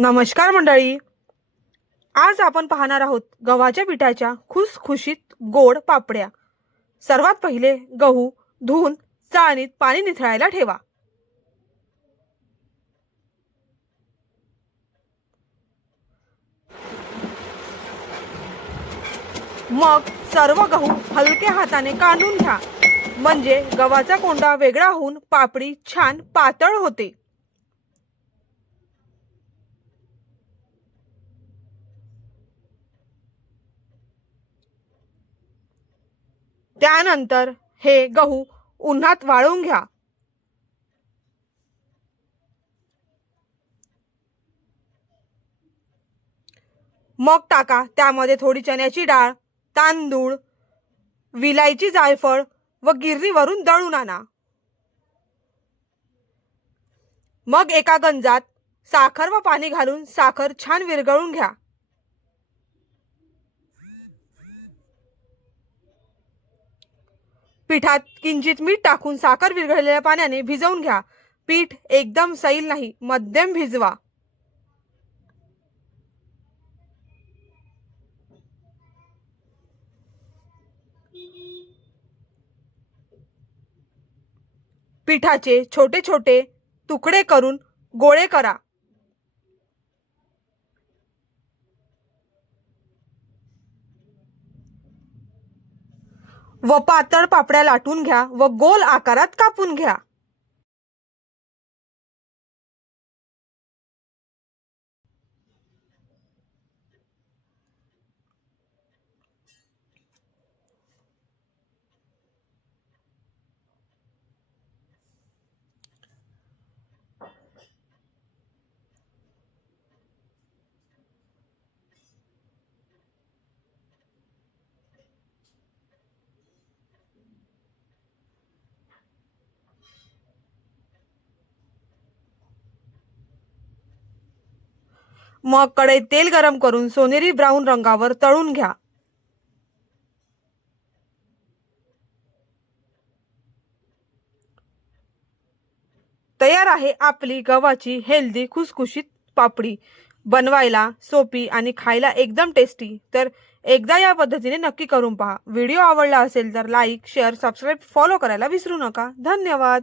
नमस्कार मंडळी. आज आपण पाहणार आहोत गव्हाच्या पिठाच्या खुसखुशीत गोड पापड्या. सर्वात पहिले गहू धुवून चाळणीत पाणी निथळायला ठेवा. मग सर्व गहू हलक्या हाताने काढून घ्या, म्हणजे गव्हाचा कोंडा वेगळा होऊन पापडी छान पातळ होते. त्यानंतर हे गहू उन्हात वाळवून घ्या. मग टाका त्यामध्ये थोडी चण्याची डाळ, तांदूळ, विलायची, जायफळ व गिरणीवरून दळून आणा. मग एका गंजात साखर व पाणी घालून साखर छान विरघळून घ्या. पिठात किंचित मीठ टाकून साखर विरघळलेल्या पाण्याने भिजवून घ्या. पीठ एकदम सैल नाही, मध्यम भिजवा. पिठाचे छोटे छोटे तुकडे करून गोळे करा. व पातळ पापड्या लाटून घ्या व गोल आकारात कापून घ्या. मग कढईत तेल गरम करून सोनेरी ब्राऊन रंगावर तळून घ्या. तयार आहे आपली गव्हाची हेल्दी खुसखुशीत पापडी. बनवायला सोपी आणि खायला एकदम टेस्टी. तर एकदा या पद्धतीने नक्की करून पहा. व्हिडिओ आवडला असेल तर लाईक, शेअर, सबस्क्राईब, फॉलो करायला विसरू नका. धन्यवाद.